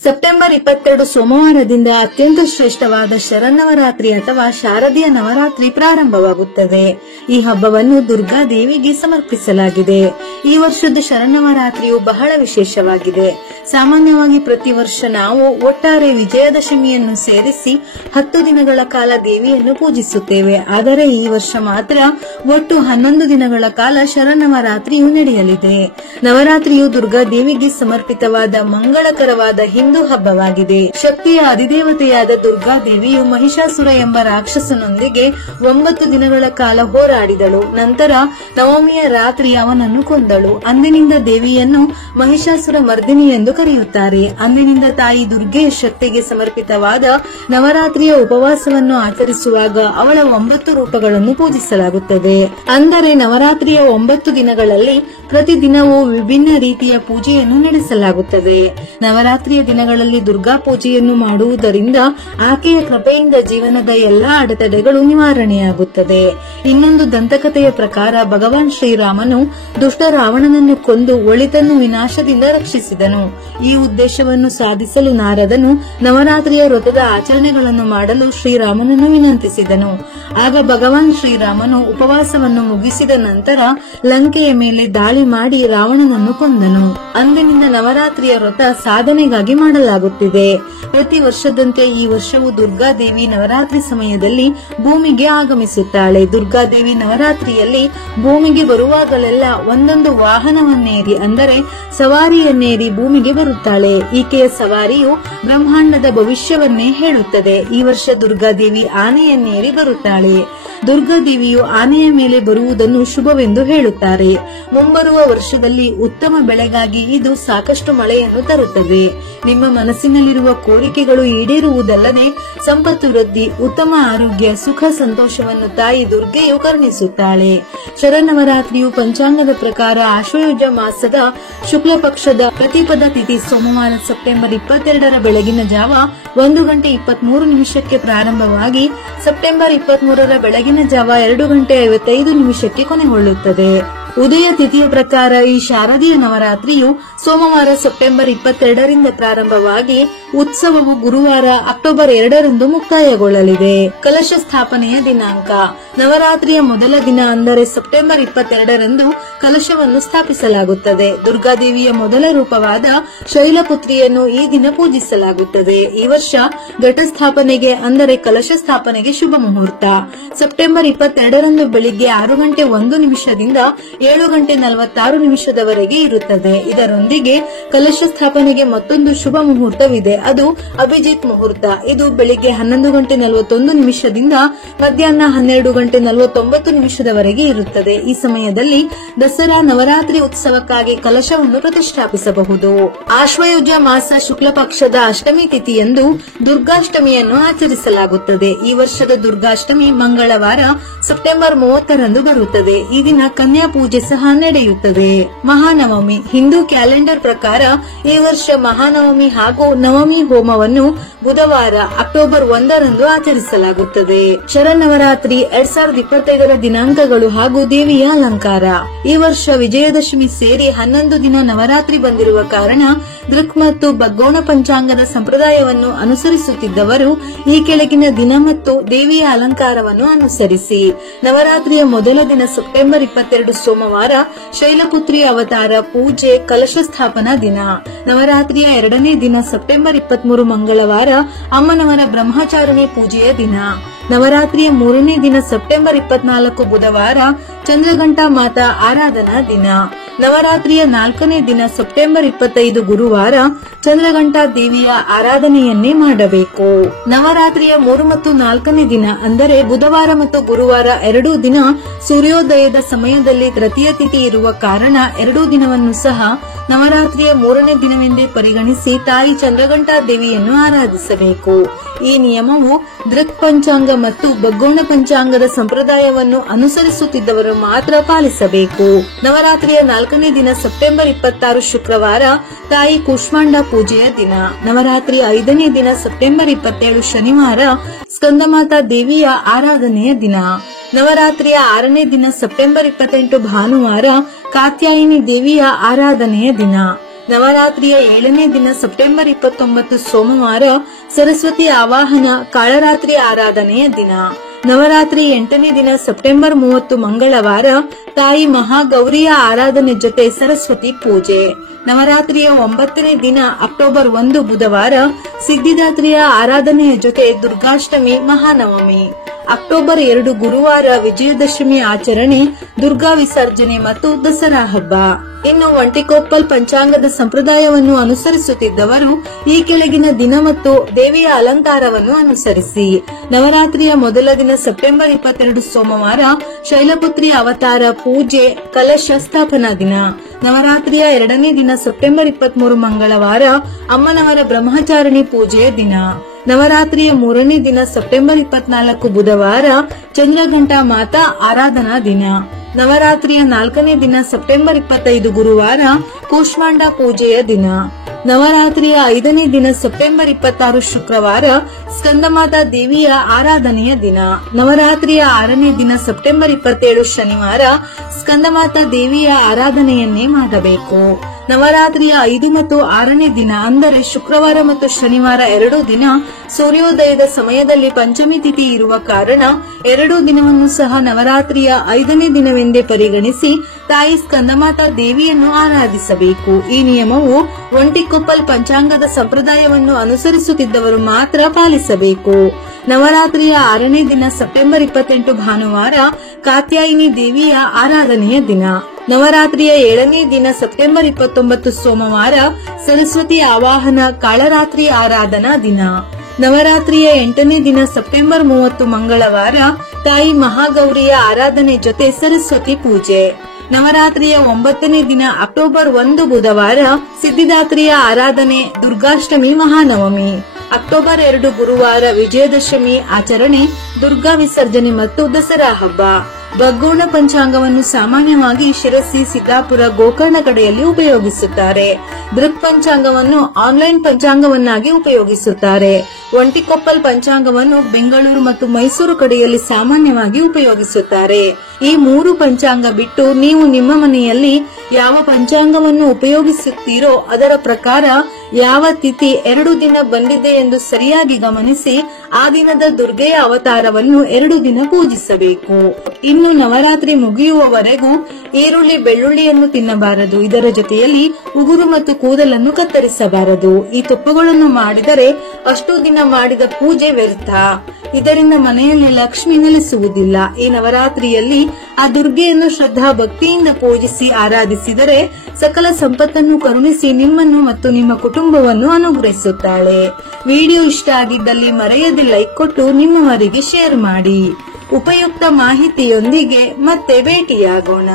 September 22 ಸೋಮವಾರದಿಂದ ಅತ್ಯಂತ ಶ್ರೇಷ್ಠವಾದ ಶರನ್ನವರಾತ್ರಿ ಅಥವಾ ಶಾರದೀಯ ನವರಾತ್ರಿ ಪ್ರಾರಂಭವಾಗುತ್ತದೆ. ಈ ಹಬ್ಬವನ್ನು ದುರ್ಗಾ ದೇವಿಗೆ ಸಮರ್ಪಿಸಲಾಗಿದೆ. ಈ ವರ್ಷದ ಶರನ್ನವರಾತ್ರಿಯು ಬಹಳ ವಿಶೇಷವಾಗಿದೆ. ಸಾಮಾನ್ಯವಾಗಿ ಪ್ರತಿ ವರ್ಷ ನಾವು ಒಟ್ಟಾರೆ ವಿಜಯದಶಮಿಯನ್ನು ಸೇರಿಸಿ 10 ದಿನಗಳ ಕಾಲ ದೇವಿಯನ್ನು ಪೂಜಿಸುತ್ತೇವೆ. ಆದರೆ ಈ ವರ್ಷ ಮಾತ್ರ ಒಟ್ಟು 11 ದಿನಗಳ ಕಾಲ ಶರನ್ನವರಾತ್ರಿಯು ನಡೆಯಲಿದೆ. ನವರಾತ್ರಿಯು ದುರ್ಗಾ ದೇವಿಗೆ ಸಮರ್ಪಿತವಾದ ಮಂಗಳಕರವಾದ ಹಿಂದೂ ಹಬ್ಬವಾಗಿದೆ. ಶಕ್ತಿಯ ಅಧಿದೇವತೆಯಾದ ದುರ್ಗಾ ದೇವಿಯು ಮಹಿಷಾಸುರ ಎಂಬ ರಾಕ್ಷಸನೊಂದಿಗೆ 9 ದಿನಗಳ ಕಾಲ ಹೋರಾಡಿದಳು. ನಂತರ ನವಮಿಯ ರಾತ್ರಿ ಅವನನ್ನು ಕೊಂದಳು. ಅಂದಿನಿಂದ ದೇವಿಯನ್ನು ಮಹಿಷಾಸುರ ಮರ್ದಿನಿ ಎಂದು ಕರೆಯುತ್ತಾರೆ. ಅಂದಿನಿಂದ ತಾಯಿ ದುರ್ಗೆಯ ಶಕ್ತಿಗೆ ಸಮರ್ಪಿತವಾದ ನವರಾತ್ರಿಯ ಉಪವಾಸವನ್ನು ಆಚರಿಸುವಾಗ ಅವಳ 9 ರೂಪಗಳನ್ನು ಪೂಜಿಸಲಾಗುತ್ತದೆ. ಅಂದರೆ ನವರಾತ್ರಿಯ 9 ದಿನಗಳಲ್ಲಿ ಪ್ರತಿದಿನವೂ ವಿಭಿನ್ನ ರೀತಿಯ ಪೂಜೆಯನ್ನು ನಡೆಸಲಾಗುತ್ತದೆ. ನವರಾತ್ರಿಯ ದಿನಗಳಲ್ಲಿ ದುರ್ಗಾ ಪೂಜೆಯನ್ನು ಮಾಡುವುದರಿಂದ ಆಕೆಯ ಕೃಪೆಯಿಂದ ಜೀವನದ ಎಲ್ಲಾ ಅಡೆತಡೆಗಳು ನಿವಾರಣೆಯಾಗುತ್ತದೆ. ಇನ್ನೊಂದು ದಂತಕಥೆಯ ಪ್ರಕಾರ ಭಗವಾನ್ ಶ್ರೀರಾಮನು ದುಷ್ಟ ರಾವಣನನ್ನು ಕೊಂದು ಒಳಿತನ್ನು ವಿನಾಶದಿಂದ ರಕ್ಷಿಸಿದನು. ಈ ಉದ್ದೇಶವನ್ನು ಸಾಧಿಸಲು ನಾರದನು ನವರಾತ್ರಿಯ ವ್ರತದ ಆಚರಣೆಗಳನ್ನು ಮಾಡಲು ಶ್ರೀರಾಮನನ್ನು ವಿನಂತಿಸಿದನು. ಆಗ ಭಗವಾನ್ ಶ್ರೀರಾಮನು ಉಪವಾಸವನ್ನು ಮುಗಿಸಿದ ನಂತರ ಲಂಕೆಯ ಮೇಲೆ ದಾಳಿ ಮಾಡಿ ರಾವಣನನ್ನು ಕೊಂದನು. ಅಂದಿನಿಂದ ನವರಾತ್ರಿಯ ವ್ರತ ಸಾಧನೆಗಾಗಿ ಮಾಡಲಾಗುತ್ತಿದೆ. ಪ್ರತಿ ವರ್ಷದಂತೆ ಈ ವರ್ಷವೂ ದುರ್ಗಾದೇವಿ ನವರಾತ್ರಿ ಸಮಯದಲ್ಲಿ ಭೂಮಿಗೆ ಆಗಮಿಸುತ್ತಾಳೆ. ದುರ್ಗಾದೇವಿ ನವರಾತ್ರಿಯಲ್ಲಿ ಭೂಮಿಗೆ ಬರುವಾಗಲೆಲ್ಲ ಒಂದೊಂದು ವಾಹನವನ್ನೇರಿ ಅಂದರೆ ಸವಾರಿಯನ್ನೇರಿ ಭೂಮಿಗೆ ಬರುತ್ತಾಳೆ. ಈಕೆಯ ಸವಾರಿಯು ಬ್ರಹ್ಮಾಂಡದ ಭವಿಷ್ಯವನ್ನೇ ಹೇಳುತ್ತದೆ. ಈ ವರ್ಷ ದುರ್ಗಾದೇವಿ ಆನೆಯನ್ನೇರಿ ಬರುತ್ತಾಳೆ. ದುರ್ಗಾದೇವಿಯು ಆನೆಯ ಮೇಲೆ ಬರುವುದನ್ನು ಶುಭವೆಂದು ಹೇಳುತ್ತಾರೆ. ಮುಂಬರುವ ವರ್ಷದಲ್ಲಿ ಉತ್ತಮ ಬೆಳೆಗಾಗಿ ಇದು ಸಾಕಷ್ಟು ಮಳೆಯನ್ನು ತರುತ್ತದೆ. ನಿಮ್ಮ ಮನಸ್ಸಿನಲ್ಲಿರುವ ಕೋರಿಕೆಗಳು ಈಡೇರುವುದಲ್ಲದೆ ಸಂಪತ್ತು ವೃದ್ಧಿ, ಉತ್ತಮ ಆರೋಗ್ಯ, ಸುಖ, ಸಂತೋಷವನ್ನು ತಾಯಿ ದುರ್ಗೆಯು ಕರುಣಿಸುತ್ತಾಳೆ. ಶರನ್ನವರಾತ್ರಿಯು ಪಂಚಾಂಗದ ಪ್ರಕಾರ ಆಶ್ವಯುಜ ಮಾಸದ ಶುಕ್ಲ ಪಕ್ಷದ ಪ್ರತಿಪದ ತಿಥಿ ಸೋಮವಾರ ಸೆಪ್ಟೆಂಬರ್ 22ರ ಬೆಳಗಿನ ಜಾವ 1:23 ಪ್ರಾರಂಭವಾಗಿ ಸೆಪ್ಟೆಂಬರ್ 23ರ ಬೆಳಗಿನ ಜಾವ 2:55 ಕೊನೆಗೊಳ್ಳುತ್ತದೆ. ಉದಯ ತಿಥಿಯ ಪ್ರಕಾರ ಈ ಶಾರದೀಯ ನವರಾತ್ರಿಯು ಸೋಮವಾರ ಸೆಪ್ಟೆಂಬರ್ 22ರಿಂದ ಪ್ರಾರಂಭವಾಗಿ ಉತ್ಸವವು ಗುರುವಾರ ಅಕ್ಟೋಬರ್ 2ರಂದು ಮುಕ್ತಾಯಗೊಳ್ಳಲಿದೆ. ಕಲಶ ಸ್ಥಾಪನೆಯ ದಿನಾಂಕ ನವರಾತ್ರಿಯ ಮೊದಲ ದಿನ ಅಂದರೆ ಸೆಪ್ಟೆಂಬರ್ 22ರಂದು ಕಲಶವನ್ನು ಸ್ಥಾಪಿಸಲಾಗುತ್ತದೆ. ದುರ್ಗಾದೇವಿಯ ಮೊದಲ ರೂಪವಾದ ಶೈಲಪುತ್ರಿಯನ್ನು ಈ ದಿನ ಪೂಜಿಸಲಾಗುತ್ತದೆ. ಈ ವರ್ಷ ಘಟಸ್ಥಾಪನೆಗೆ ಅಂದರೆ ಕಲಶ ಸ್ಥಾಪನೆಗೆ ಶುಭ ಮುಹೂರ್ತ ಸೆಪ್ಟೆಂಬರ್ 22ರಂದು ಬೆಳಿಗ್ಗೆ 6:01 7:46 ಇರುತ್ತದೆ. ಇದರೊಂದಿಗೆ ಕಲಶ ಸ್ಥಾಪನೆಗೆ ಮತ್ತೊಂದು ಶುಭ ಮುಹೂರ್ತವಿದೆ. ಅದು ಅಭಿಜಿತ್ ಮುಹೂರ್ತ. ಇದು ಬೆಳಿಗ್ಗೆ 11:41 ಮಧ್ಯಾಹ್ನ 12:49 ಇರುತ್ತದೆ. ಈ ಸಮಯದಲ್ಲಿ ದಸರಾ ನವರಾತ್ರಿ ಉತ್ಸವಕ್ಕಾಗಿ ಕಲಶವನ್ನು ಪ್ರತಿಷ್ಠಾಪಿಸಬಹುದು. ಆಶ್ವಯುಜ ಮಾಸ ಶುಕ್ಲ ಪಕ್ಷದ ಅಷ್ಟಮಿ ತಿಥಿಯಂದು ದುರ್ಗಾಷ್ಟಮಿಯನ್ನು ಆಚರಿಸಲಾಗುತ್ತದೆ. ಈ ವರ್ಷದ ದುರ್ಗಾಷ್ಟಮಿ ಮಂಗಳವಾರ ಸೆಪ್ಟೆಂಬರ್ 30ರಂದು ಬರುತ್ತದೆ. ಈ ದಿನ ಕನ್ಯಾ ಪೂಜೆ ಸಹ ನಡೆಯುತ್ತದೆ. ಮಹಾನವಮಿ ಹಿಂದೂ ಕ್ಯಾಲೆಂಡರ್ ಪ್ರಕಾರ ಈ ವರ್ಷ ಮಹಾನವಮಿ ಹಾಗೂ ನವಮಿ ಹೋಮವನ್ನು ಬುಧವಾರ ಅಕ್ಟೋಬರ್ 1ರಂದು ಆಚರಿಸಲಾಗುತ್ತದೆ. ಶರನ್ನವರಾತ್ರಿ 2025ರ ದಿನಾಂಕಗಳು ಹಾಗೂ ದೇವಿಯ ಅಲಂಕಾರ. ಈ ವರ್ಷ ವಿಜಯದಶಮಿ ಸೇರಿ 11 ದಿನ ನವರಾತ್ರಿ ಬಂದಿರುವ ಕಾರಣ ದೃಕ್ ಮತ್ತು ಬಗ್ಗೋಣ ಪಂಚಾಂಗದ ಸಂಪ್ರದಾಯವನ್ನು ಅನುಸರಿಸುತ್ತಿದ್ದವರು ಈ ಕೆಳಗಿನ ದಿನ ಮತ್ತು ದೇವಿಯ ಅಲಂಕಾರವನ್ನು ಅನುಸರಿಸಿ. ನವರಾತ್ರಿಯ ಮೊದಲ ದಿನ ಸೆಪ್ಟೆಂಬರ್ 22 ಸೋಮವಾರ ಶೈಲಪುತ್ರಿ ಅವತಾರ ಪೂಜೆ ಕಲಶ ಸ್ಥಾಪನಾ ದಿನ. ನವರಾತ್ರಿಯ 2ನೇ ದಿನ ಸೆಪ್ಟೆಂಬರ್ 23 ಮಂಗಳವಾರ ಅಮ್ಮನವರ ಬ್ರಹ್ಮಚಾರಿಣಿ ಪೂಜೆಯ ದಿನ. ನವರಾತ್ರಿಯ 3ನೇ ದಿನ ಸೆಪ್ಟೆಂಬರ್ 24 ಬುಧವಾರ ಚಂದ್ರಘಂಟಾ ಮಾತಾ ಆರಾಧನಾ ದಿನ. ನವರಾತ್ರಿಯ 4ನೇ ದಿನ ಸೆಪ್ಟೆಂಬರ್ 25 ಗುರುವಾರ ಚಂದ್ರಘಂಟಾ ದೇವಿಯ ಆರಾಧನೆಯನ್ನೇ ಮಾಡಬೇಕು. ನವರಾತ್ರಿಯ 3 ಮತ್ತು 4ನೇ ದಿನ ಅಂದರೆ ಬುಧವಾರ ಮತ್ತು ಗುರುವಾರ ಎರಡೂ ದಿನ ಸೂರ್ಯೋದಯದ ಸಮಯದಲ್ಲಿ ತೃತೀಯ ತಿಥಿ ಇರುವ ಕಾರಣ ಎರಡೂ ದಿನವನ್ನು ಸಹ ನವರಾತ್ರಿಯ 3ನೇ ದಿನವೆಂದೇ ಪರಿಗಣಿಸಿ ತಾಯಿ ಚಂದ್ರಘಂಟಾ ದೇವಿಯನ್ನು ಆರಾಧಿಸಬೇಕು. ಈ ನಿಯಮವು ದೃಕ್ ಪಂಚಾಂಗ ಮತ್ತು ಬಗ್ಗೋಣ ಪಂಚಾಂಗದ ಸಂಪ್ರದಾಯವನ್ನು ಅನುಸರಿಸುತ್ತಿದ್ದವರು ಮಾತ್ರ ಪಾಲಿಸಬೇಕು. ನವರಾತ್ರಿಯ 4ನೇ ದಿನ ಸೆಪ್ಟೆಂಬರ್ 26 ಶುಕ್ರವಾರ ತಾಯಿ ಕೂಷ್ಮಾಂಡ ಪೂಜೆಯ ದಿನ. ನವರಾತ್ರಿ 5ನೇ ದಿನ ಸೆಪ್ಟೆಂಬರ್ 27 ಶನಿವಾರ ಸ್ಕಂದಮಾತಾ ದೇವಿಯ ಆರಾಧನೆಯ ದಿನ. ನವರಾತ್ರಿಯ 6ನೇ ದಿನ ಸೆಪ್ಟೆಂಬರ್ 28 ಭಾನುವಾರ ಕಾತ್ಯಾಯಿನಿ ದೇವಿಯ ಆರಾಧನೆಯ ದಿನ. ನವರಾತ್ರಿಯ 7ನೇ ದಿನ ಸೆಪ್ಟೆಂಬರ್ 29 ಸೋಮವಾರ ಸರಸ್ವತಿ ಆವಾಹನ ಕಾಳರಾತ್ರಿ ಆರಾಧನೆಯ ದಿನ. ನವರಾತ್ರಿ 8ನೇ ದಿನ ಸೆಪ್ಟೆಂಬರ್ 30 ಮಂಗಳವಾರ ತಾಯಿ ಮಹಾಗೌರಿಯ ಆರಾಧನೆ ಜೊತೆ ಸರಸ್ವತಿ ಪೂಜೆ. ನವರಾತ್ರಿಯ 9ನೇ ದಿನ ಅಕ್ಟೋಬರ್ 1 ಬುಧವಾರ ಸಿದ್ಧಿದಾತ್ರಿಯ ಆರಾಧನೆಯ ಜೊತೆ ದುರ್ಗಾಷ್ಟಮಿ ಮಹಾನವಮಿ. ಅಕ್ಟೋಬರ್ 2 ಗುರುವಾರ ವಿಜಯದಶಮಿ ಆಚರಣೆ, ದುರ್ಗಾ ವಿಸರ್ಜನೆ ಮತ್ತು ದಸರಾ ಹಬ್ಬ. ಇನ್ನು ಒಂಟಿಕೊಪ್ಪಲ್ ಪಂಚಾಂಗದ ಸಂಪ್ರದಾಯವನ್ನು ಅನುಸರಿಸುತ್ತಿದ್ದವರು ಈ ಕೆಳಗಿನ ದಿನ ಮತ್ತು ದೇವಿಯ ಅಲಂಕಾರವನ್ನು ಅನುಸರಿಸಿ. ನವರಾತ್ರಿಯ ಮೊದಲ ದಿನ ಸೆಪ್ಟೆಂಬರ್ 22 ಸೋಮವಾರ ಶೈಲಪುತ್ರಿ ಅವತಾರ ಪೂಜೆ, ಕಲಶ ಸ್ಥಾಪನಾ ದಿನ. ನವರಾತ್ರಿಯ 2ನೇ ದಿನ ಸೆಪ್ಟೆಂಬರ್ 23 ಮಂಗಳವಾರ ಅಮ್ಮನವರ ಬ್ರಹ್ಮಚಾರಿಣಿ ಪೂಜೆಯ ದಿನ. ನವರಾತ್ರಿಯ 3ನೇ ದಿನ ಸೆಪ್ಟೆಂಬರ್ 24 ಬುಧವಾರ ಚಂದ್ರಘಂಟಾ ಮಾತಾ ಆರಾಧನಾ ದಿನ. ನವರಾತ್ರಿಯ 4ನೇ ದಿನ ಸೆಪ್ಟೆಂಬರ್ 25 ಗುರುವಾರ ಕೂಷ್ಮಾಂಡ ಪೂಜೆಯ ದಿನ. ನವರಾತ್ರಿಯ 5ನೇ ದಿನ ಸೆಪ್ಟೆಂಬರ್ 26 ಶುಕ್ರವಾರ ಸ್ಕಂದಮಾತಾ ದೇವಿಯ ಆರಾಧನೆಯ ದಿನ. ನವರಾತ್ರಿಯ 6ನೇ ದಿನ ಸೆಪ್ಟೆಂಬರ್ 27 ಶನಿವಾರ ಸ್ಕಂದಮಾತಾ ದೇವಿಯ ಆರಾಧನೆಯನ್ನೇ ಮಾಡಬೇಕು. ನವರಾತ್ರಿಯ 5 ಮತ್ತು 6ನೇ ದಿನ ಅಂದರೆ ಶುಕ್ರವಾರ ಮತ್ತು ಶನಿವಾರ ಎರಡೂ ದಿನ ಸೂರ್ಯೋದಯದ ಸಮಯದಲ್ಲಿ ಪಂಚಮಿ ತಿಥಿ ಇರುವ ಕಾರಣ ಎರಡೂ ದಿನವನ್ನು ಸಹ ನವರಾತ್ರಿಯ 5ನೇ ದಿನವೆಂದೇ ಪರಿಗಣಿಸಿ ತಾಯಿ ಸ್ಕಂದಮಾತಾ ದೇವಿಯನ್ನು ಆರಾಧಿಸಬೇಕು. ಈ ನಿಯಮವು ಒಂಟಿಕೊಪ್ಪಲ್ ಪಂಚಾಂಗದ ಸಂಪ್ರದಾಯವನ್ನು ಅನುಸರಿಸುತ್ತಿದ್ದವರು ಮಾತ್ರ ಪಾಲಿಸಬೇಕು. ನವರಾತ್ರಿಯ 6ನೇ ದಿನ ಸೆಪ್ಟೆಂಬರ್ 28 ಭಾನುವಾರ ಕಾತ್ಯಾಯಿನಿ ದೇವಿಯ ಆರಾಧನೆಯ ದಿನ. ನವರಾತ್ರಿಯ 7ನೇ ದಿನ ಸೆಪ್ಟೆಂಬರ್ 29 ಸೋಮವಾರ ಸರಸ್ವತಿ ಆವಾಹನ ಕಾಳರಾತ್ರಿ ಆರಾಧನಾ ದಿನ. ನವರಾತ್ರಿಯ 8ನೇ ದಿನ ಸೆಪ್ಟೆಂಬರ್ 30 ಮಂಗಳವಾರ ತಾಯಿ ಮಹಾಗೌರಿಯ ಆರಾಧನೆ ಜೊತೆ ಸರಸ್ವತಿ ಪೂಜೆ. ನವರಾತ್ರಿಯ 9ನೇ ದಿನ ಅಕ್ಟೋಬರ್ 1 ಬುಧವಾರ ಸಿದ್ಧಿದಾತ್ರಿಯ ಆರಾಧನೆ, ದುರ್ಗಾಷ್ಟಮಿ ಮಹಾನವಮಿ. ಅಕ್ಟೋಬರ್ 2 ಗುರುವಾರ ವಿಜಯದಶಮಿ ಆಚರಣೆ, ದುರ್ಗಾ ವಿಸರ್ಜನೆ ಮತ್ತು ದಸರಾ ಹಬ್ಬ. ಬಗ್ಗೋಣ ಪಂಚಾಂಗವನ್ನು ಸಾಮಾನ್ಯವಾಗಿ ಶಿರಸಿ, ಸಿದ್ದಾಪುರ, ಗೋಕರ್ಣ ಕಡೆಯಲ್ಲಿ ಉಪಯೋಗಿಸುತ್ತಾರೆ. ದೃಕ್ ಪಂಚಾಂಗವನ್ನು ಆನ್ಲೈನ್ ಪಂಚಾಂಗವನ್ನಾಗಿ ಉಪಯೋಗಿಸುತ್ತಾರೆ. ಒಂಟಿಕೊಪ್ಪಲ್ ಪಂಚಾಂಗವನ್ನು ಬೆಂಗಳೂರು ಮತ್ತು ಮೈಸೂರು ಕಡೆಯಲ್ಲಿ ಸಾಮಾನ್ಯವಾಗಿ ಉಪಯೋಗಿಸುತ್ತಾರೆ. ಈ 3 ಪಂಚಾಂಗ ಬಿಟ್ಟು ನೀವು ನಿಮ್ಮ ಮನೆಯಲ್ಲಿ ಯಾವ ಪಂಚಾಂಗವನ್ನು ಉಪಯೋಗಿಸುತ್ತೀರೋ ಅದರ ಪ್ರಕಾರ ಯಾವ ತಿಥಿ 2 ದಿನ ಬಂದಿದೆ ಎಂದು ಸರಿಯಾಗಿ ಗಮನಿಸಿ ಆ ದಿನದ ದುರ್ಗೆಯ ಅವತಾರವನ್ನು 2 ದಿನ ಪೂಜಿಸಬೇಕು. ಇನ್ನು ನವರಾತ್ರಿ ಮುಗಿಯುವವರೆಗೂ ಈರುಳ್ಳಿ, ಬೆಳ್ಳುಳ್ಳಿಯನ್ನು ತಿನ್ನಬಾರದು. ಇದರ ಜೊತೆಯಲ್ಲಿ ಉಗುರು ಮತ್ತು ಕೂದಲನ್ನು ಕತ್ತರಿಸಬಾರದು. ಈ ತಪ್ಪುಗಳನ್ನು ಮಾಡಿದರೆ ಅಷ್ಟು ದಿನ ಮಾಡಿದ ಪೂಜೆ ವ್ಯರ್ಥ. ಇದರಿಂದ ಮನೆಯಲ್ಲಿ ಲಕ್ಷ್ಮಿ ನೆಲೆಸುವುದಿಲ್ಲ. ಈ ನವರಾತ್ರಿಯಲ್ಲಿ ಆ ದುರ್ಗೆಯನ್ನು ಶ್ರದ್ಧಾ ಭಕ್ತಿಯಿಂದ ಪೂಜಿಸಿ ಆರಾಧಿಸಿದರೆ ಸಕಲ ಸಂಪತ್ತನ್ನು ಕರುಣಿಸಿ ನಿಮ್ಮನ್ನು ಮತ್ತು ನಿಮ್ಮ ಕುಟುಂಬವನ್ನು ಅನುಗ್ರಹಿಸುತ್ತಾಳೆ. ವಿಡಿಯೋ ಇಷ್ಟ ಆಗಿದ್ದಲ್ಲಿ ಮರೆಯದೆ ಲೈಕ್ ಕೊಟ್ಟು ನಿಮ್ಮವರಿಗೆ ಶೇರ್ ಮಾಡಿ. ಉಪಯುಕ್ತ ಮಾಹಿತಿಯೊಂದಿಗೆ ಮತ್ತೆ ಭೇಟಿಯಾಗೋಣ.